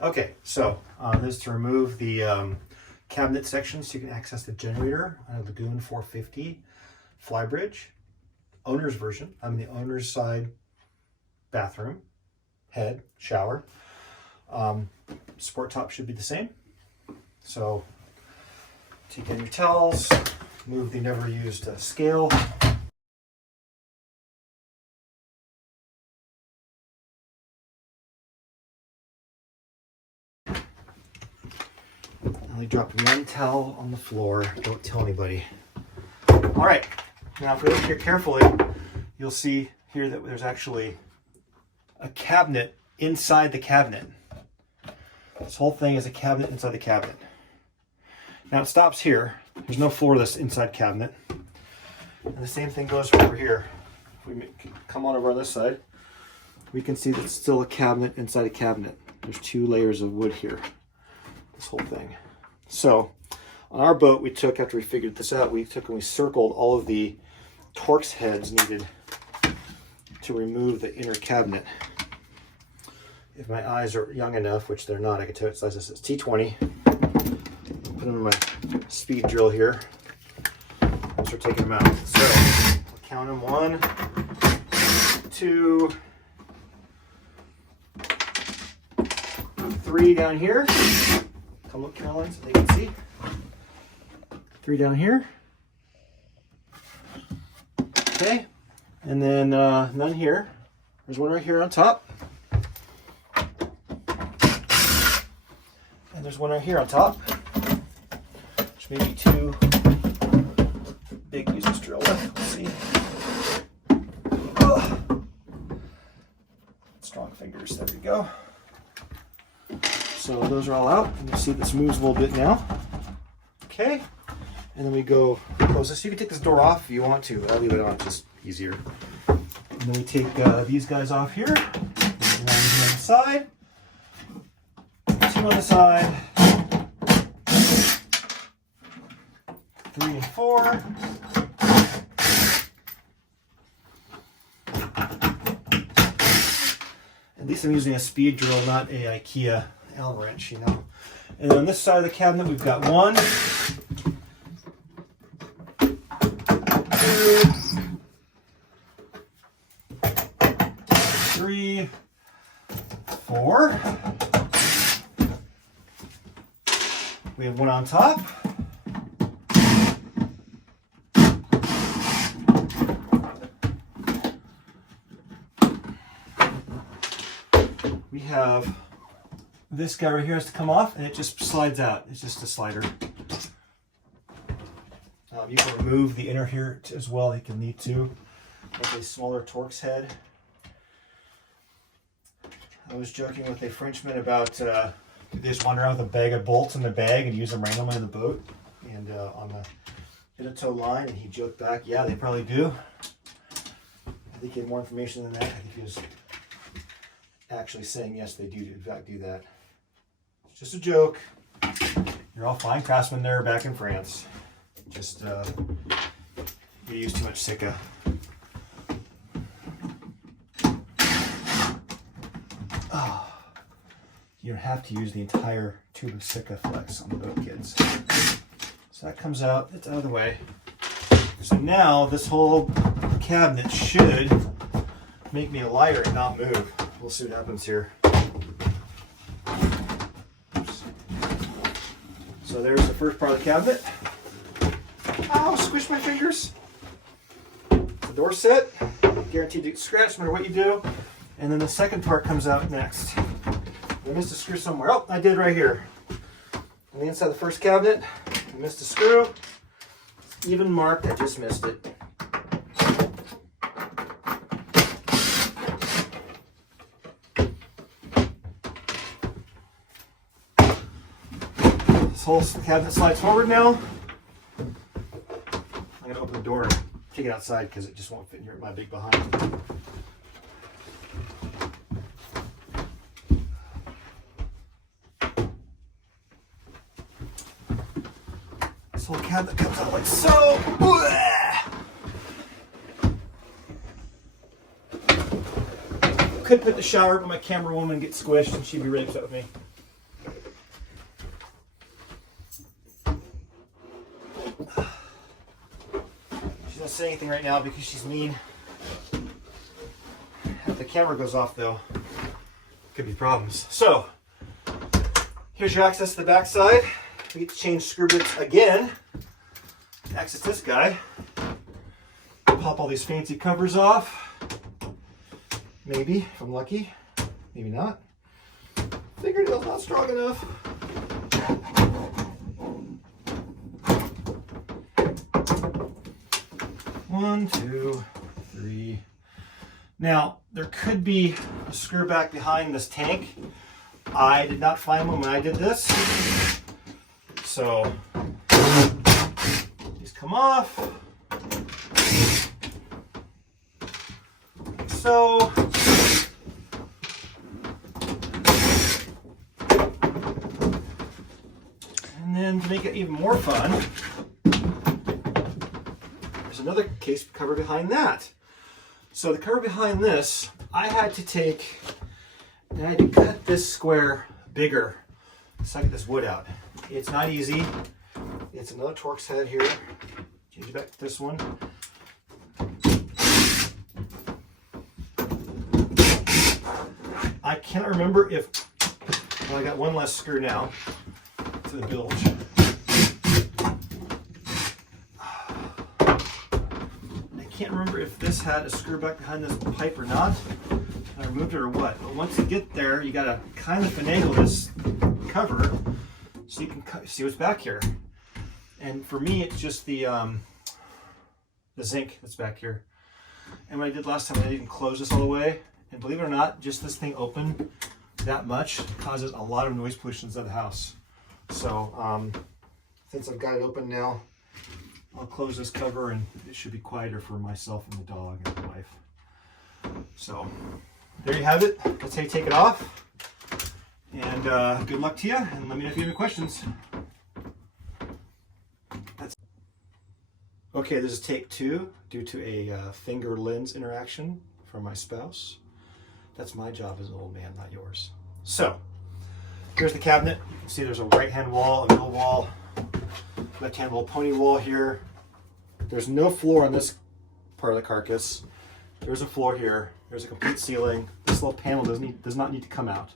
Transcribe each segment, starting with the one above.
Okay, so this is to remove the cabinet section so you can access the generator on a Lagoon 450 flybridge. Owner's version. I'm in the owner's side bathroom, head, shower. Sport top should be the same. So take in your towels, move the never used scale. Only drop one towel on the floor. Don't tell anybody. All right. Now, if we look here carefully, you'll see here that there's actually a cabinet inside the cabinet. This whole thing is a cabinet inside the cabinet. Now it stops here. There's no floorless inside cabinet. And the same thing goes for over here. If we come on over on this side, we can see that it's still a cabinet inside a cabinet. There's 2 layers of wood here. This whole thing. So on our boat, we took, after we figured this out, we took and we circled all of the Torx heads needed to remove the inner cabinet. If my eyes are young enough, which they're not, I can tell what size this is. T20. Put them in my speed drill here and start taking them out. So I'll count them. 1, 2, 3 down here. Come look, Caroline, so they can see. 3 down here. Okay, and then none here. There's one right here on top. And there's one right here on top. Which may be 2 big use this drill with. Let's see. Oh. Strong fingers, there we go. So those are all out. And you see this moves a little bit now. Okay. And then we go close this. You can take this door off if you want to. I'll leave it on, it's just easier. And then we take these guys off here. 1 here on the side. 2 on the side. 3 and 4. At least I'm using a speed drill, not a IKEA Allen wrench, you know. And on this side of the cabinet, we've got 1, 2, 3, 4. We have 1 on top. We have this guy right here has to come off, and it just slides out. It's just a slider. You can remove the inner here as well if you need to. Like a smaller Torx head. I was joking with a Frenchman about they just wander around with a bag of bolts in the bag and use them randomly on the boat and on the hit a tow line, and he joked back, yeah, they probably do. I think he had more information than that. I think he was actually saying yes, they do in fact do that. It's just a joke. You're all fine craftsmen there back in France. Just you use too much Sika. Oh, you don't have to use the entire tube of Sika Flex on the boat, kids. So that comes out, it's out of the way. So now this whole cabinet should make me a lighter and not move. We'll see what happens here. Oops. So there's the first part of the cabinet. Ow, squish my fingers. The door set, guaranteed to scratch no matter what you do. And then the second part comes out next. I missed a screw somewhere. Oh, I did right here. On the inside of the first cabinet, I missed a screw. It's even marked, I just missed it. This whole cabinet slides forward now. I'm gonna open the door and take it outside because it just won't fit in here at my big behind. This whole cabinet comes out like so. Could put the shower, but my camera woman gets squished and she'd be really upset with me. say anything right now because she's mean. If the camera goes off though, could be problems. So here's your access to the back side. We get to change screw bits again to access this guy. Pop all these fancy covers off. Maybe, if I'm lucky. Maybe not. Fingernail's not strong enough. One, two, three. Now, there could be a screw back behind this tank. I did not find one when I did this. So, these come off. Like so. And then to make it even more fun, there's another case cover behind that. So the cover behind this, I had to take, and I had to cut this square bigger so I get this wood out. It's not easy. It's another Torx head here. Change it back to this one. I can't remember if, well, I got one less screw now to the bilge. I can't remember if this had a screw back behind this pipe or not. I removed it or what. But once you get there, you gotta kind of finagle this cover so you can see what's back here. And for me, it's just the zinc that's back here. And what I did last time, I didn't even close this all the way. And believe it or not, just this thing open that much causes a lot of noise pollution inside the house. So since I've got it open now, I'll close this cover and it should be quieter for myself and the dog and the wife. So there you have it. That's how you take it off. And good luck to you, and let me know if you have any questions. Okay, this is take 2 due to a finger lens interaction from my spouse. That's my job as an old man, not yours. So here's the cabinet. You can see there's a right-hand wall, a middle wall, left-hand wall, pony wall here. There's no floor on this part of the carcass. There's a floor here. There's a complete ceiling. This little panel does not need to come out.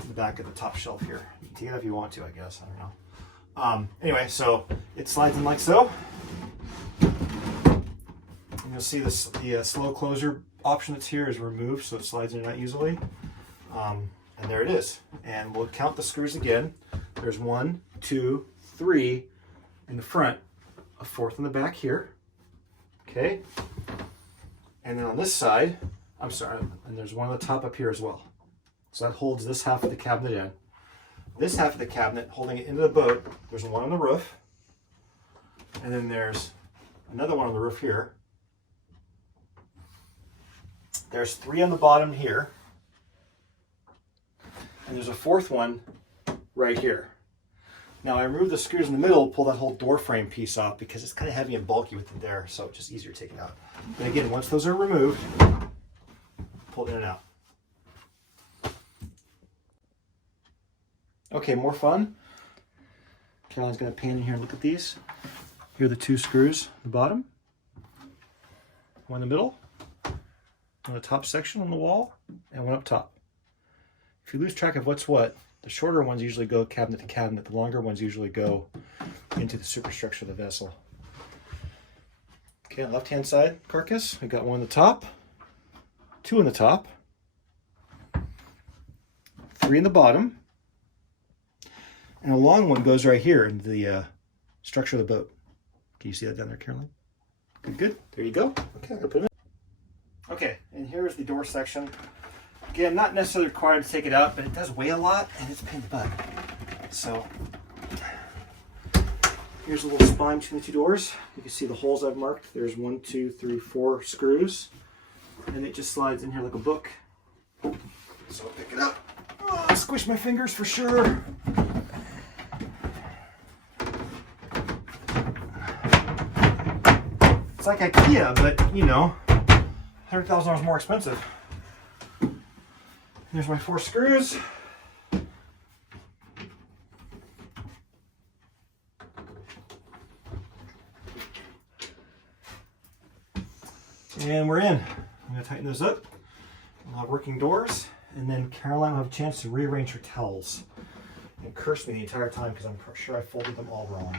In the back of the top shelf here. You can take it if you want to, I guess. I don't know. Anyway, so it slides in like so. And you'll see this, the slow closer option that's here is removed, so it slides in and out easily. And there it is. And we'll count the screws again. There's 1, 2, 3 in the front, a 4th in the back here. Okay. And then on this side, I'm sorry, and there's one on the top up here as well. So that holds this half of the cabinet in. This half of the cabinet holding it into the boat, there's one on the roof. And then there's another one on the roof here. There's 3 on the bottom here. And there's a 4th one right here. Now I removed the screws in the middle, pull that whole door frame piece off because it's kind of heavy and bulky with it there, so it's just easier to take it out. But again, once those are removed, pull it in and out. Okay, more fun. Caroline's gonna pan in here and look at these. Here are the 2 screws at the bottom, one in the middle, on the top section on the wall, and one up top. If you lose track of what's what, the shorter ones usually go cabinet to cabinet, the longer ones usually go into the superstructure of the vessel. Okay, on the left-hand side carcass, we got one on the top, 2 on the top, 3 in the bottom, and a long one goes right here into the structure of the boat. Can you see that down there, Caroline? Good, good. There you go. Okay, I'm gonna put it in. Okay, and here's the door section. Again, not necessarily required to take it out, but it does weigh a lot and it's a pain in the butt. So here's a little spine between the 2 doors. You can see the holes I've marked. There's 1, 2, 3, 4 screws, and it just slides in here like a book. So I'll pick it up. Oh, squish my fingers for sure. It's like IKEA, but you know, $100,000 more expensive. There's my 4 screws. And we're in. I'm gonna tighten those up. We'll have working doors, and then Caroline will have a chance to rearrange her towels and curse me the entire time because I'm sure I folded them all wrong.